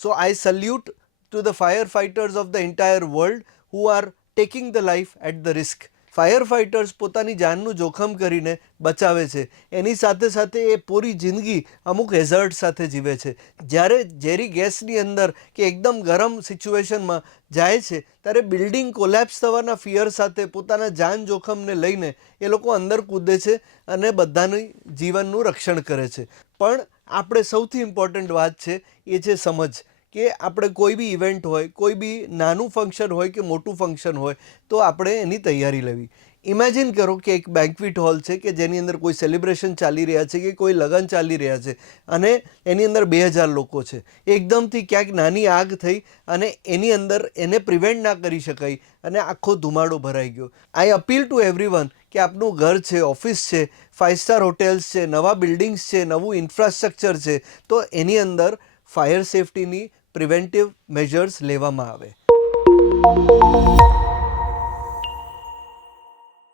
So I salute to the firefighters of the entire world who are taking the life at the risk. Fire fighters પોતાની જાનનું જોખમ કરીને બચાવે છે, એની સાથે સાથે એ પૂરી જિંદગી અમુક હેઝર્ડ સાથે જીવે છે. જ્યારે ઝેરી ગેસની અંદર કે એકદમ ગરમ સિચ્યુએશનમાં જાય છે ત્યારે બિલ્ડિંગ કોલેપ્સ થવાના ફિયર સાથે પોતાના જાન જોખમને લઈને એ લોકો અંદર કૂદે છે અને બધાની જીવનનું રક્ષણ કરે છે. પણ આપણે સૌથી ઇમ્પોર્ટન્ટ વાત છે એ છે સમજ, કે આપણે કોઈ બી ઇવેન્ટ હોય, કોઈ બી નાનું ફંક્શન હોય કે મોટું ફંક્શન હોય તો આપણે એની તૈયારી લેવી. ઇમેજિન કરો કે એક બેન્ક્વેટ હોલ છે કે જેની અંદર કોઈ સેલિબ્રેશન ચાલી રહ્યા છે કે કોઈ લગ્ન ચાલી રહ્યા છે અને એની અંદર 2000 લોકો છે. એકદમથી ક્યાંક નાની આગ થઈ અને એની અંદર એને પ્રિવેન્ટ ના કરી શકાય અને આખો ધુમાડો ભરાઈ ગયો. આઈ અપીલ ટુ એવરીવન કે આપનું ઘર છે, ઓફિસ છે, 5 સ્ટાર હોટેલ્સ છે, નવા બિલ્ડિંગ્સ છે, નવું ઇન્ફ્રાસ્ટ્રક્ચર છે, તો એની અંદર ફાયર સેફટીની પ્રિવેન્ટિવ મેજર્સ લેવામાં આવે.